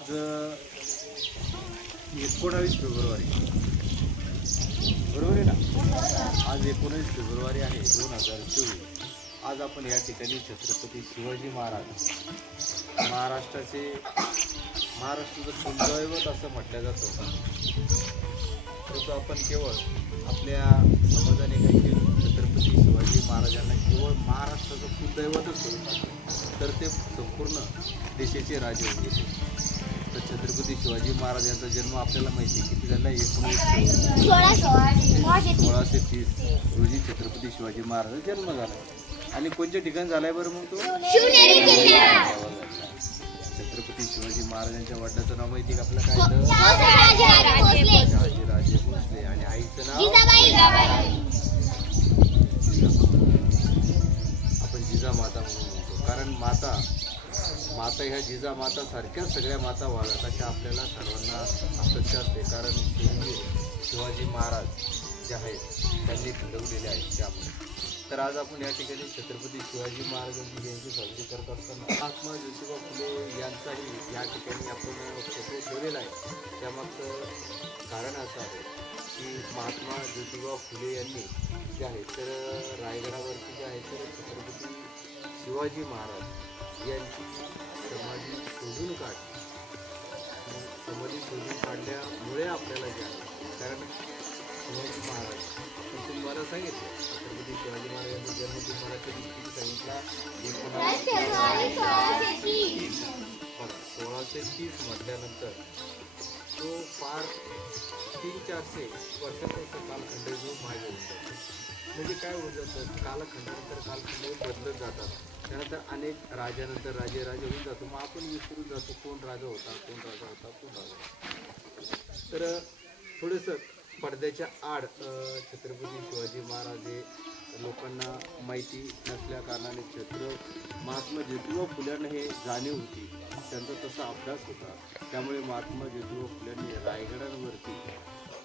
आज एकोणावीस फेब्रुवारी. बरोबर आहे ना? आज एकोणावीस फेब्रुवारी आहे दोन हजार चोवीस. आज आपण या ठिकाणी छत्रपती शिवाजी महाराज महाराष्ट्राचे महाराष्ट्राचं कुलदैवत असं म्हटलं जातं. परंतु आपण केवळ आपल्या समाजाने काही केलं? छत्रपती शिवाजी महाराजांना केवळ महाराष्ट्राचं कुलदैवतच करून टाकलं. तर ते संपूर्ण देशाचे राजे होते तर छत्रपती शिवाजी महाराज यांचा जन्म आपल्याला माहिती आहे. किती झाला? एकोणीस सोळा सोळा सोळाशे तीस. रोजी छत्रपती शिवाजी महाराजांचा जन्म झाला. आणि कोणत्या ठिकाणी झालाय बरं मग तो. छत्रपती शिवाजी महाराजांच्या वडिलाचं नाव माहिती आहे का आपल्याला? काय होतं? राजे भोसले. आणि आईचं नाव? आपण जिजामाता म्हणून म्हणतो. कारण माता माता ह्या जिजामाता सारख्याच सगळ्या माता व्हाव्यात अशा आपल्याला सर्वांना अपेक्षा असते कारण शिवाजी महाराज जे आहेत त्यांनी घडवलेले आहेत त्यामुळे. तर आज आपण या ठिकाणी छत्रपती शिवाजी महाराजांची जयंती साजरी करत असताना महात्मा ज्योतिबा फुले यांचाही या ठिकाणी आपण फोटो ठेवलेला आहे. त्यामागचं कारण असं आहे की महात्मा ज्योतिबा फुले यांनी जे आहे तर रायगडावरती जे आहे तर छत्रपती शिवाजी महाराज यांची समाधी शोधून काढली समाधी शोधून काढल्यामुळे आपल्याला जे आहे कारण शिवाजी महाराज आपण तुम्हाला सांगितलं. छत्रपती शिवाजी महाराजांचा जन्म तुम्हाला कधी किती सांगितला. सोळाशे तीस सोळाशे तीस म्हटल्यानंतर तो फार तीन चारशे वर्षाचा कालखंड जो मागे होऊन जातो. म्हणजे काय होऊन जातं? कालखंडानंतर कालखंड बदलत जातात. त्यानंतर अनेक राजानंतर राजे राजे होऊन जातो. मग आपण विसरून जातो कोण राजा होता कोण राजा होता कोण राजा होता. तर थोडंसं पडद्याच्या आड छत्रपती शिवाजी महाराज हे लोकांना माहिती नसल्या कारणाने छत्र महात्मा ज्योतिबा फुल्यांना हे जाणीव होती. त्यांचा तसा अभ्यास होता. त्यामुळे महात्मा ज्योतिबा फुल्यांनी रायगडांवरती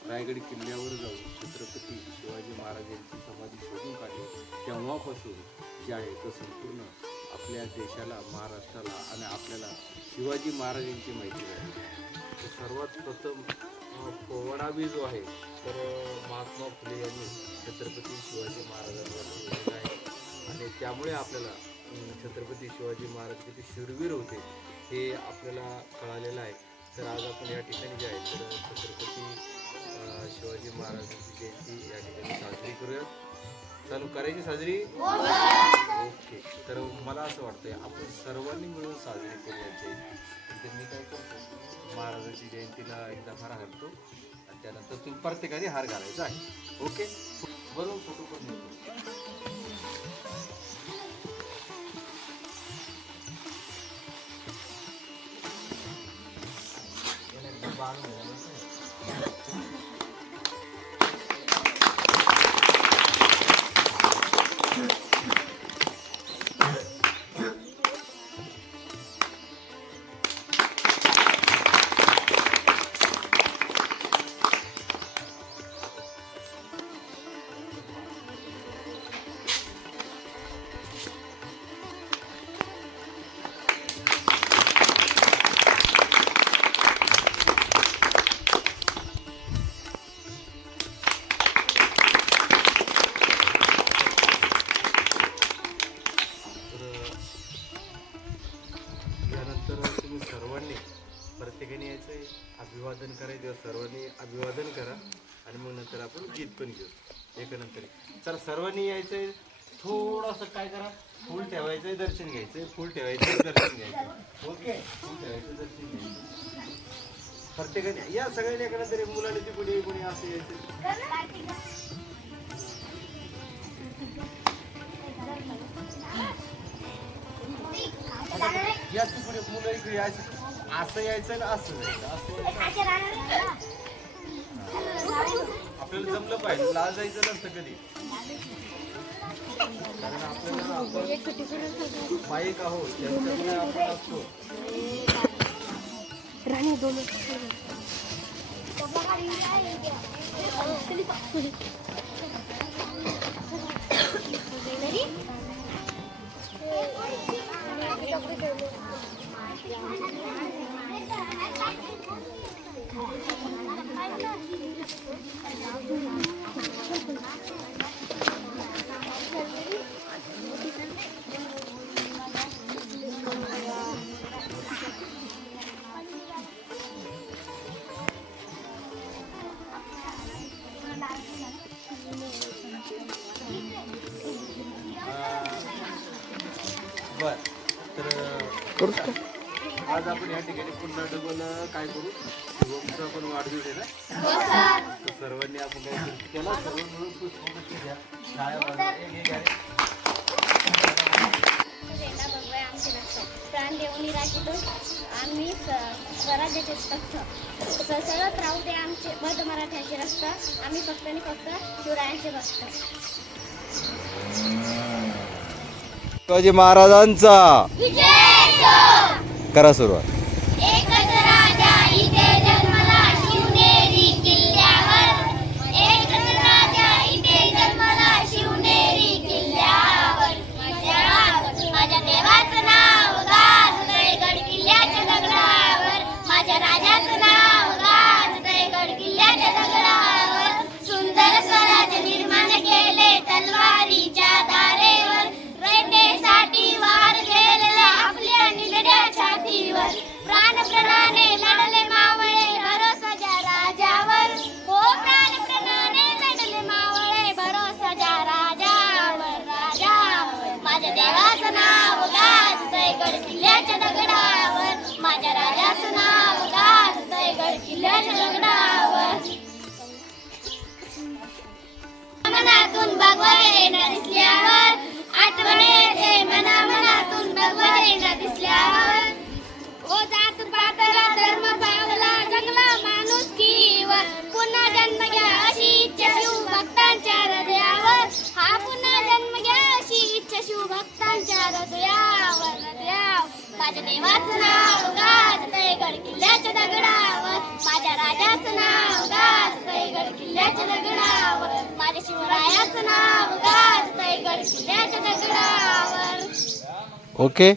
रायगड किल्ल्यावर जाऊन छत्रपती शिवाजी महाराज यांची समाधी शोधून काढली. तेव्हापासून जे आहे तो संपूर्ण आपल्या देशाला महाराष्ट्राला आणि आपल्याला शिवाजी महाराजांची माहिती मिळाली तर सर्वात प्रथम पोवाडावी जो आहे तर महात्मा फुले यांनी छत्रपती शिवाजी महाराजांवर आहे. आणि त्यामुळे आपल्याला छत्रपती शिवाजी महाराज किती शूरवीर होते हे आपल्याला कळालेलं आहे. तर आज आपण या ठिकाणी जे आहे तर छत्रपती शिवाजी महाराजांची जयंती या ठिकाणी साजरी करूयात. चालू करायची साजरी? ओके तर मला असं वाटतंय आपण सर्वांनी मिळून साजरी करूया जयंती तर मी काय करतो महाराजांची जयंतीला एकदा हार घालतो आणि त्यानंतर तुम्ही प्रत्येकाने हार घालायचा आहे. ओके? बरोबर फोटो पण येतो प्रत्येकाने यायचं आहे अभिवादन करायचं सर्वांनी अभिवादन करा. आणि मग नंतर आपण गीत पण घेऊ. एकानंतर एक. चला सर्वांनी यायचं आहे थोडंसं काय करा? फुल ठेवायचं आहे दर्शन घ्यायचं आहे फुल ठेवायचं आहे दर्शन घ्यायचं ओके? फुल ठेवायचं दर्शन घ्यायचं प्रत्येकाने या सगळ्यांनी एकानंतर तरी मुलाने ती कुणी कुणी असं यायचं या तू पुढे मुलं इकडे यायचं. असं यायचं ना असं जायचं. असं यायचं आपल्याला जमलं पाहिजे. लाजायचं नसतं कधी. कारण आपल्याला आपण बाईक आहोत त्यांच्यामुळे आपण असतो. राणी दोन करू आज आपण या ठिकाणी पुन्हा डबल काय करू? शुभमचा आपण वाढदिवस आहे ना? तर सर्वांनी आपण काय करू? सर्व मिळून पुष्पवृष्टी घ्या. टाळ्या वाजवा. एक- एक घ्या. रे. झेंडा भगवा आमचे रक्त प्राण देऊनी राखीतो आम्ही स- स्वराज्याचे तख्त. ससळत राहू दे आमचे मध मराठ्याचे रक्त आम्ही फक्त आणि फक्त शिवरायांचे भक्त. शिवाजी महाराजांचा. करा सुरुवात. ಶಿಕ್ಷಣ देवाचं नाव गाजतंय गड किल्ल्याच्या दगडावर. माझ्या राजाचं नाव गाजतंय गड किल्ल्याच्या दगडावर. माझ्या शिवरायाचं नाव गाजतंय गड किल्ल्याच्या दगडावर. ओके.